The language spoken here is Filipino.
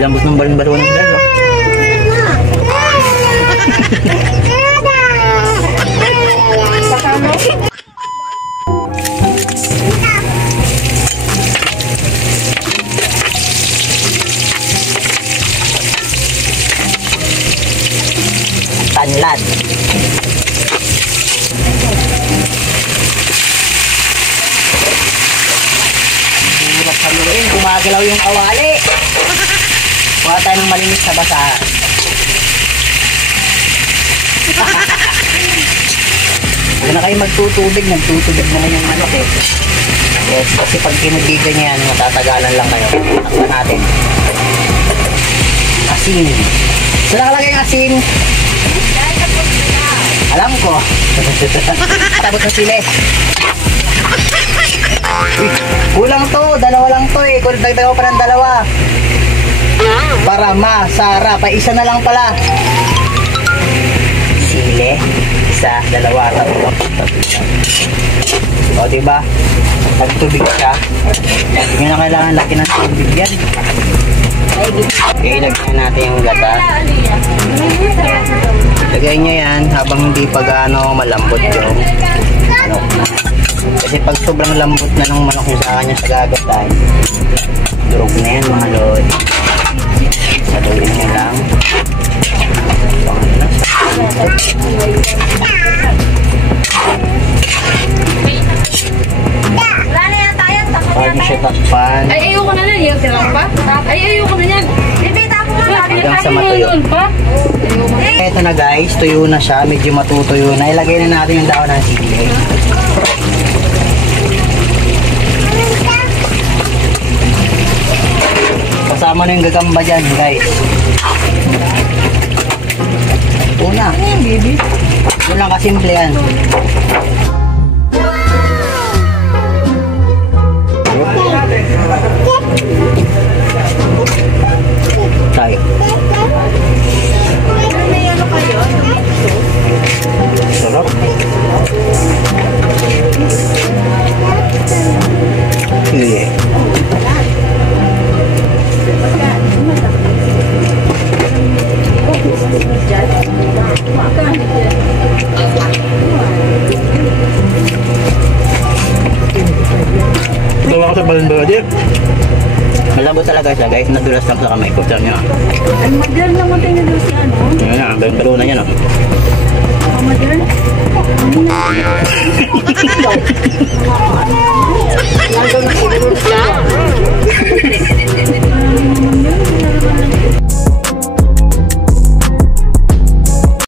Lambot ng baling-balunan guys, oh. Tanlad. Hirap haluin, gumagalaw yung kawali. Kuha tayo ng malinis na basahan. Huwag na kayo magtutubig, nagtutubig na lang yung manok eh. Yes, kasi pag kinubigyan niya yan, matatagalan lang kayo. Takpan natin. Asin. Saan nakalagay yung asin? Alam ko. Tapos na sili. Kulang to, dalawa lang to eh. Kung dagdag ko pa ng dalawa. Para masarap. Isa na lang pala. Sili. Isa, dalawa, tatlo. O diba? Pagtubig siya. Hindi na kailangan laki ng tubig yan. Okay, lagyan natin yung gata. Lagay niya yan habang hindi pa gaano malambot yung manok. Kasi pag sobrang lambot na ng manok yung sa kanya sa gagatan, durog na yan mga lord. Saluin nyo lang. Pwede siya takpan. Ay, ayoko na yan. Yung silang pa? Ay, ayoko na yan. Bibita ko nga. Hanggang sa matuyo. Ito na guys, tuyo na siya. Medyo matutuyo na. Ilagay na natin yung daon ng sili. Kasama na yung gagamba dyan guys. Ito na. Ito lang kasimple yan. Tayo. Sarap. Yeah. Tawa ko sa balon-balon. Malambot talaga siya guys, nadulas lang sa kamay ko. Saan nyo? Ay, modern naman tayo na doon si ano. Yan na, balon-balunan yan. Oh, modern? Ano na?